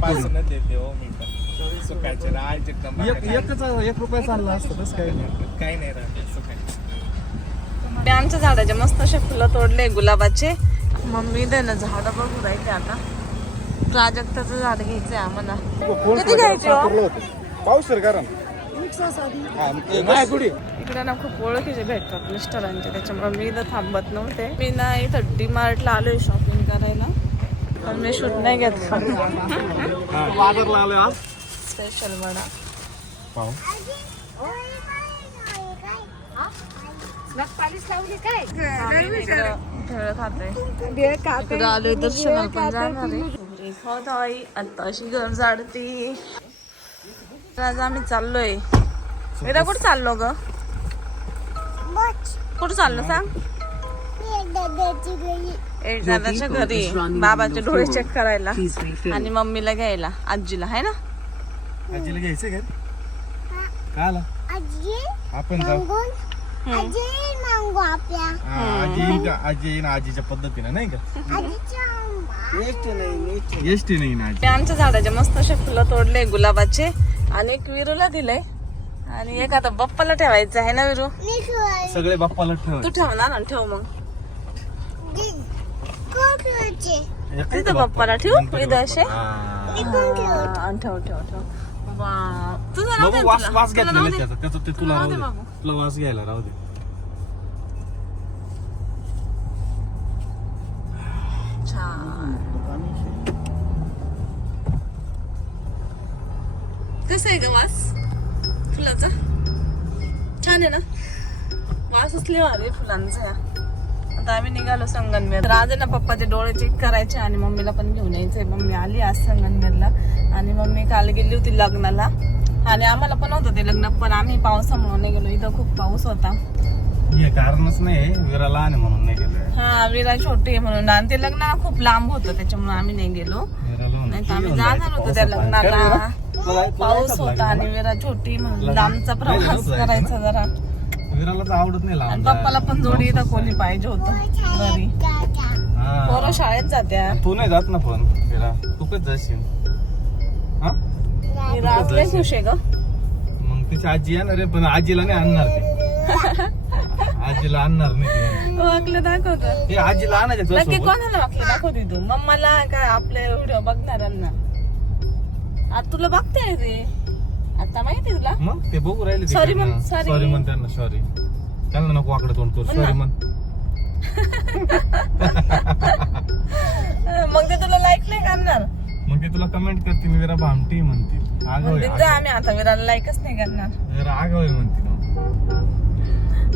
पासूनच देते हो मी पण सुखाचे राहायचे एक रुपया चालला असतं तसं काही नाही. काही नाही राहते सुखाचे. मी आमच्या झाडाचे मस्त असे फुलं तोडले गुलाबाचे. मम्मी दे ना झाडं बघू राहिले आता. प्राजक्ताचं झाड घ्यायचंय आम्हाला. किती घ्यायचे हो? पावसर कारण इकडे ना खूप ओळखीचे भेटतात मिस्टरांचे, त्याच्यामुळे मी इथं थांबत नव्हते. मी ना इथं DMartला आलोय शॉपिंग करायला, पण मी शूट नाही घेतलं. बाजारला आलोय आज. स्पेशल वडा पाव इकडे आलोय दर्शनाला पण जाणार आहे. आता अशी घर झाडती. आज आम्ही चाललोय. वेदा कुठं चाललो ग? कुठं चाललो सांग? एक दादाच्या घरी बाबाचे डोळे चेक करायला आणि मम्मीला घ्यायला, आजीला आहे ना. आजीला घ्यायचं का? काय आला आपण जाऊ आजी ना आजीच्या पद्धतीने नाही का. एसटी नाही ना. आमच्या झाडाचे मस्त असे फुलं तोडले गुलाबाचे आणि एक विरूला दिले आणि एक आता बाप्पाला ठेवायचं आहे ना. विरू सगळे बाप्पाला ठेव. तू ठेवणार ना, ठेव मग तिथं बाप्पाला ठेवू इथं असे. ठेव ठेव ठेव. तुझा वास घेतलेला त्याचा ते तुला तुला वास घ्यायला राहू दे. कसं आहे का वास फुलाचा? छान आहे ना वास. असले वाले फुलांचा. आता आम्ही निघालो संगमनेर. आज ना पप्पाचे डोळे चेक करायचे आणि मम्मीला पण घेऊन यायचंय. मम्मी आली आज संगमनेरला आणि मम्मी काल गेली होती लग्नाला आणि आम्हाला पण होतं ते लग्न, पण आम्ही पावसामुळे नाही गेलो. इथं खूप पाऊस होता. हे कारणच नाही विरा लहान आहे म्हणून नाही गेलो. हा विरा छोटी आहे म्हणून, आणि ते लग्न खूप लांब होतं त्याच्यामुळे आम्ही नाही गेलो. नाही तर आम्ही जाणार होतो त्या लग्नाला. पाऊस होता आणि विरा छोटी म्हणून लांबचा प्रवास करायचा जरा. विराला आवडत नाही आणि लहान. पप्पाला पण जोडी इथं कोणी पाहिजे होतं घरी. पोरं शाळेत जात्या. तू नाही जात ना पण विरा, तू कच जाशील. विरा आज लय खुश आहे ग. मग तिची आजी येणार आहे पण आजीला नाही आणणार ते. आजीला आणणार नाही. वाकलं दाखवतं. हे आजीला आणायचं नक्की कोणाला वाकलं दाखवते तू? मम्माला काय आपल्या व्हिडिओ बघणाऱ्यांना? आता तुला बघताय रे आता माहिती तुला. मग ते बघू राहिले. सॉरी म्हण. सॉरी म्हण त्यांना. सॉरी त्यांना नको वाकडं तोंड करू. सॉरी म्हण. मग ते तुला लाईक नाही करणार. मग ते तुला कमेंट करतील विरा भामटी म्हणतील. आम्ही आता विराला लाईकच नाही करणार. विरा आगाव म्हणतील.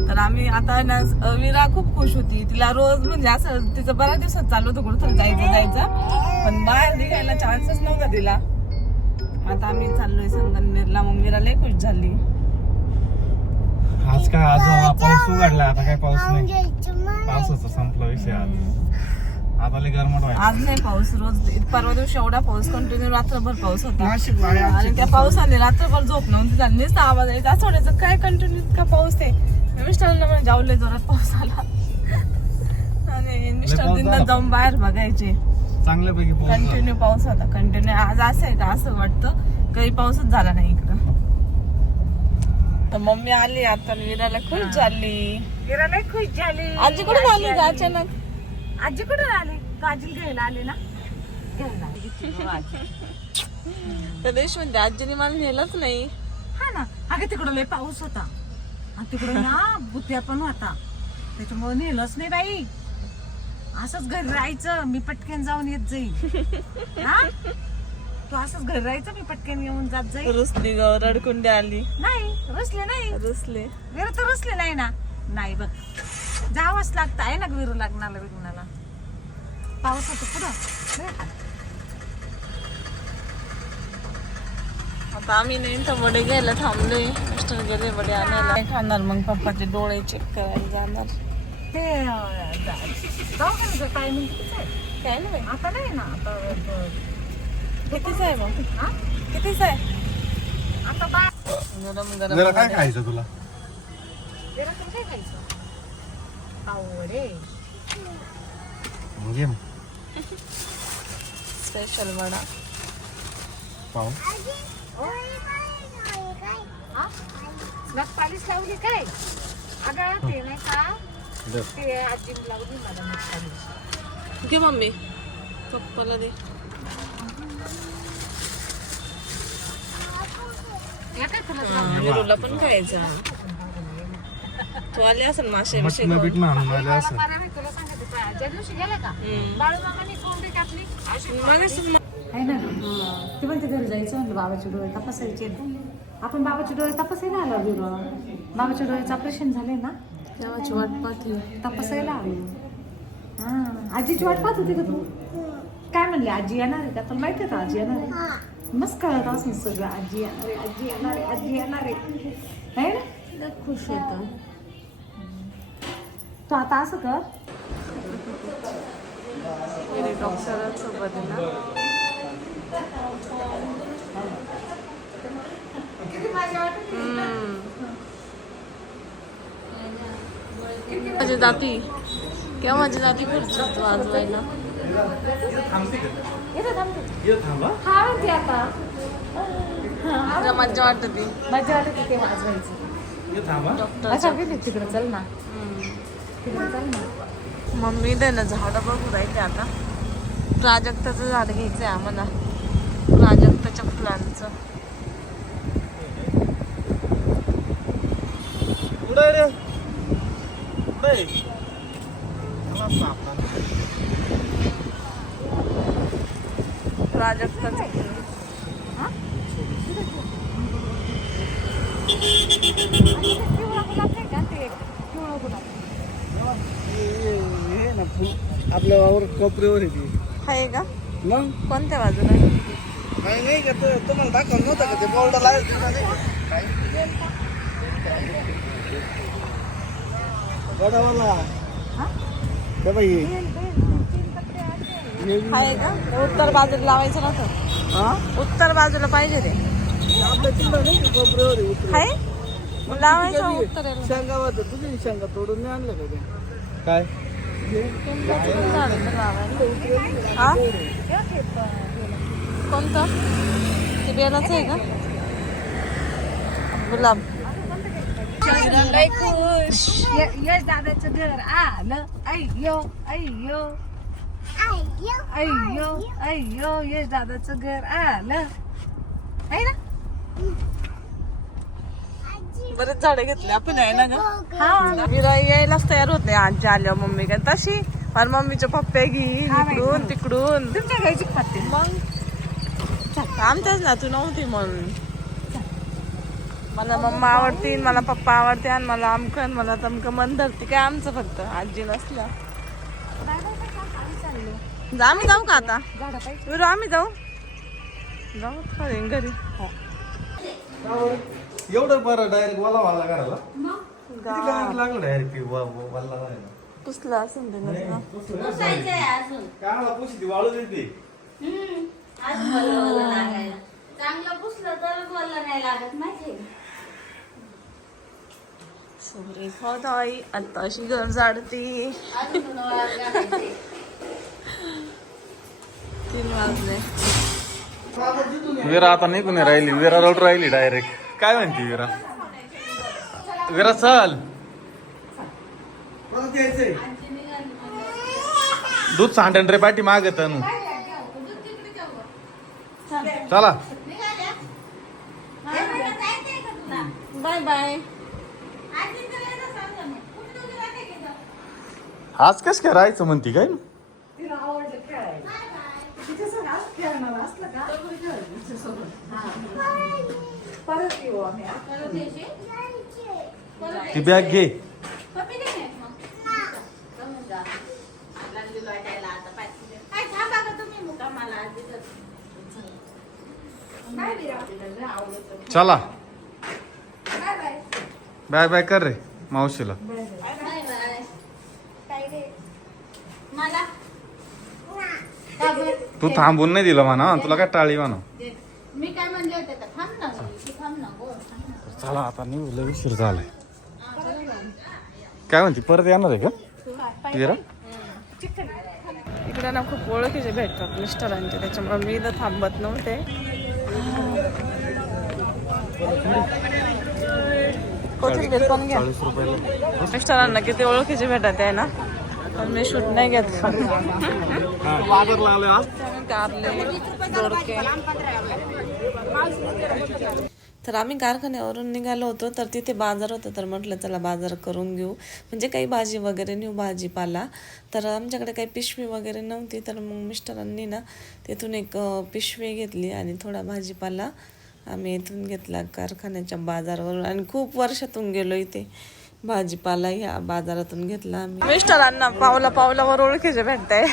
तर आम्ही आता ना विरा खूप खुश होती. तिला रोज म्हणजे असं तिचं बऱ्याच दिवसात चालू होतं कुठं जायचं, पण बाहेर निघायला चान्सच नव्हता तिला. आता आम्ही चाललोय संगमनेरला. मग विरा लय खुश झाली. आज काय आज पाऊस उघडला. आता काय पाऊस नाही. पावसाचा संपला विषय. आज लय गरमट व्हायचं. आज नाही पाऊस. रोज परवा दिवशी एवढा पाऊस कंटिन्यू रात्रभर पाऊस होता आणि त्या पावसाने रात्रभर झोप नव्हती झाली. नुसतं आवाज यायचा आठवड्याचं काय कंटिन्यू इतका पाऊस आहे. मिस्टरांना म्हणजे जाऊले जोरात पाऊस आला आणि मिस्टर दिंदा जाऊन बाहेर बघायचे. चांगल्यापैकी कंटिन्यू पाऊस होता. कंटिन्यू. आज असं आहे का असं वाटतं काही पाऊसच झाला नाही इकडं. तर मम्मी आली आता विराला खुश झाली. विराला खुश झाली. आजी कुठे आली का अचानक? आजी कुठे आली? काजल घ्यायला आले ना. त्या दिवशी म्हणते आजीने मला नेलंच नाही. हा ना. अगं तिकडं लय पाऊस होता आणि तिकडे ना भुत्या पण होता, त्याच्यामुळे नेलंच नाही बाई. असंच घरी राहायचं. मी पटकन जाऊन येत जाईल. हा तू असंच घरी राहायचं. मी पटकन येऊन जात जाईल. रुसली ग. रडकुंडी आली. नाही रुसले नाही. रुसले विरू तर रुसले नाही ना. नाही बघ जावंच लागतं आहे ना विरू लग्नाला. विग्नाला पाऊस होतो पुढं. आता आम्ही नाही तर वडे घ्यायला थांबलोय. मिस्टर गेले वडे आणायला. काय खाणार मग? पप्पाचे डोळे चेक करायला जाणार. ते टायमिंग कितीच आहे? काय नाही आता नाही ना. आता कितीच आहे मग? कितीच आहे? आता गरम गरम. काय खायचं तुला? काय खायचं? आवडे घे स्पेशल वडा. पाहू नखपालीस लावली काय अगं ते नाही का ते आजी लावली मला नखपालीस. घे मम्मी पप्पाला दे. या काय तुला विरूला पण खायचा. तू आले असेल मासे मटण बीट ना आणलं असं मी तुला सांगते ज्या दिवशी गेला का बाळूमामाने कोंबडी कापली आहे ना. ते म्हणते घरी जायचं म्हणलं बाबाचे डोळे तपासायचे. आपण बाबाचे डोळे तपासायला आलो विरो. बाबाच्या डोळ्याचं ऑपरेशन झालंय ना तेव्हाची वाट पाहते. तपासायला आलो. हा आजीची वाट पाहत होती का तू? काय म्हणले आजी येणार आहे का? तुला माहिती आहे का आजी येणार आहे? मस्त कळत असून सगळं आजी येणार आहे, आजी येणार आहे, आजी येणार आहे ना. खुश होता. तू आता असं कर डॉक्टरांसोबत आहे ना. माझी जाती किंवा माझी जाती खुर्चीत वाजवायला. हा म्हणते आता तुला मज्जा वाटते. मजा वाटत ते वाजवायचं. डॉक्टर अच्छा गेली तिकडे चल ना तिकडे चल ना. मम्मी दे ना झाडं बघू राहिले आता. प्राजक्ताचं झाड घ्यायचंय आम्हाला. प्राजक्ताच्या फुलांचं. प्राजक्ताचं फुल. पिवळा गुलाब नाही का ते पिवळा गुलाब आपल्या वावर कोपऱ्यावर येते आहे का? मग कोणत्या बाजूला? नाही का तुम्हाला दाखवलं नव्हतं का ते बोर्ड लावायचं गडावाला बाई आहे का? उत्तर बाजूला लावायचं नव्हतं. उत्तर बाजूला पाहिजे ते. आपल्या तिला नाही का कोपऱ्यावर आहे उतरून. आहे मग लावायचं उत्तरेला. शेंगा होतं तुझी शेंगा तोडून नाही आणलं का ते काय तुमचं पण झाड तर लावायला. हा कोणतं? ते बेलाचं आहे का? गुलाब. यश दादाचं घर आलं. अय्यो अय्यो अय्यो अय्यो यश दादाचं घर आलं आहे ना. बरेच झाडं घेतले आपण आहे ना ग. हा विरा यायलाच तयार होत नाही आजी आल्यावर मम्मी काय तशी. पण मम्मीच्या पप्प्या घेईन इकडून तिकडून. तुमच्या घरची खाते मग आमच्याच ना तू नव्हती म्हणून. मला मम्मा आवडती, मला पप्पा आवडते, आणि मला आमकन मला तमकन मन धरते. काय आमचं फक्त आजी नसल्या. आम्ही जाऊ का आता? विरू आम्ही जाऊ घरी. एवढं बरं डायरेक्ट वाला वाला करायला किती गावात लागलं डायरेक्ट वाला व्हायला. पुसला असेल ते नसलं. काय मला पुशी ती वाळू देते चांगलं पुसलं तर बोलला नाही लागत माहिती. सॉरी आई आता अशी घर झाडती. 3 वाजले. विरा आता निघून राहिली. विरा रोड राहिली डायरेक्ट. काय म्हणते विरा? विरा चल दूध सांडण रे पाठी मागत चला बाय बाय. आज कस काय राहायचं म्हणती काय? तिला आवडलं खेळायला. तिच्या संग आज खेळणार असलं का परत येऊ आम्ही. ती बॅग घे. चला बाय बाय कर रे मावशीला. तू थांबून नाही दिलं म्हणा. तुला काय टाळी म्हणा. मी काय म्हणले होते तर थांब ना थांब ना गो. चला आता निघलं. उशीर झालाय. काय म्हणते परत येणार आहे का विरा? इकडे ना खूप ओळखीचे भेटतात मिस्टरांचे. त्याच्यामुळे मी इथं थांबत नव्हते. कोथिंबीर पण घ्या. 40 रुपयाला. मिस्टरांना किती ओळखीचे भेटत आहे ना, पण मी शूट नाही घेतलं. बाजारला आलोय आज. कारले, दोडके. तर आम्ही कारखान्यावरून निघालो होतो, तर तिथे बाजार होता, तर म्हटलं चला बाजार करून घेऊ, म्हणजे काही भाजी वगैरे नेऊ, भाजीपाला. तर आमच्याकडे काही पिशवी वगैरे नव्हती, तर मग मिस्टरांनी ना तिथून एक पिशवी घेतली आणि थोडा भाजीपाला आम्ही इथून घेतला कारखान्याच्या बाजारावरून. आणि खूप वर्षातून गेलो इथे भाजीपाला ह्या बाजारातून घेतला आम्ही. मिस्टरांना पावला पावलावर ओळखीचे भेटताय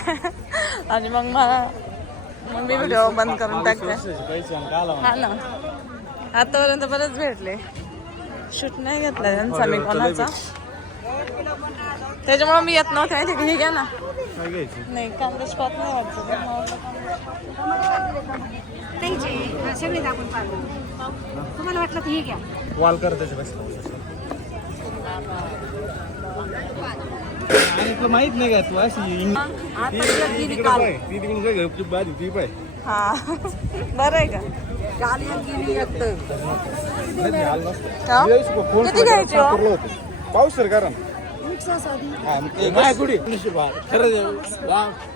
आणि मग मी व्हिडिओ बंद करून टाकते. हा ना, आतापर्यंत बरेच भेटले. शूट नाही घेतला त्यांचा मी कोणाचा, त्याच्यामुळे मी येत नव्हते. माहिती हे घ्या ना. नाही कांद्याच पात नाही वाटत. सगळे दाखवून पाहिजे. तुम्हाला वाटलं तर हे घ्या. वाल कर त्याच्या माहित नाही का तू अशी भाजी ती पाय. हा बरं आहे का? किती घ्यायची हो? पाऊस कारण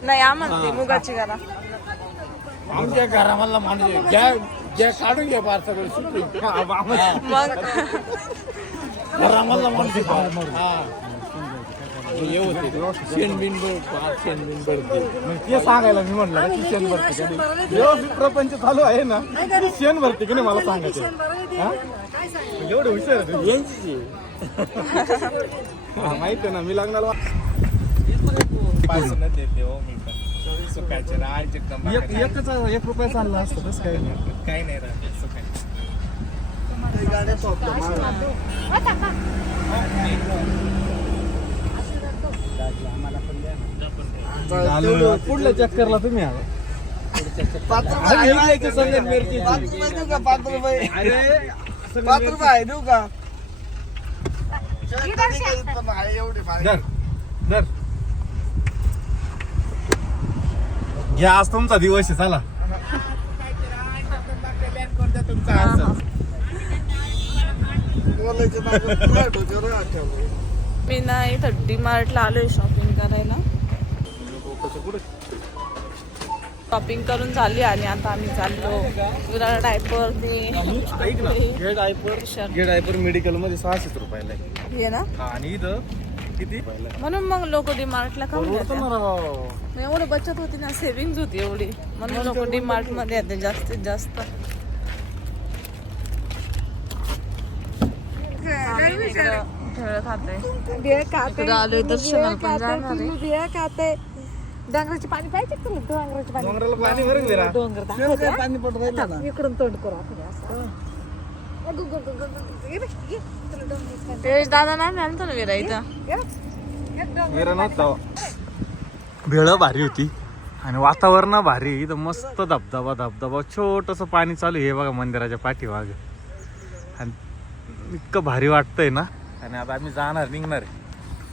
नाही आम्हाला मुगाची करा. आमच्या घरामधला माणूस घ्या काढून घ्या फार सगळं सुटली मग घरामधला माणूस ते सांगायला मी म्हटलं की शेण भरते का नाही. व्यवस्थित प्रपंच चालू आहे ना, शेण भरते की नाही मला सांगायचं. एवढं हुशार यांची माहिती आहे ना. मी लग्नाला पासूनच देते हो मी पण. सुकायचे राहायचे एकच 1 रुपया चालला असतं तसं काही नाही. काही नाही राहते सुकायचे. पुढल्या चक्करला तुम्ही आला. घ्या आज तुमचा दिवस आहे. चला मी ना इथं DMart ला आलोय शॉपिंग करायला. शॉपिंग करून झाली आणि आता आम्ही चाललो डायपर डायपर मेडिकल मध्ये 600 रुपयाला आहे. ये ना. आणि इथं किती म्हणून मग लोक DMart ला कमी येतात. एवढं बचत होती ना, सेव्हिंग होती एवढी, म्हणून लोक DMart मध्ये येते जास्तीत जास्त. भेळ खाते आलोय दर्शनाला पण जाणार आहे. डोंगराचे पाणी पाहिजे तुला. डोंगराचे पाणी डोंगराला पाणी भरून दे ना. डोंगर पाणी पडत राहिलं इकडून तोंड करू आपण असं. तेज दादा नाही आणतो ना विरा इथं. भेळ भारी होती आणि वातावरण भारी. इथं मस्त धबधबा छोटस पाणी चालू आहे. हे बघा मंदिराच्या पाठीमागे आणि इतकं भारी वाटतंय ना. आणि आता आम्ही निघणार आहे.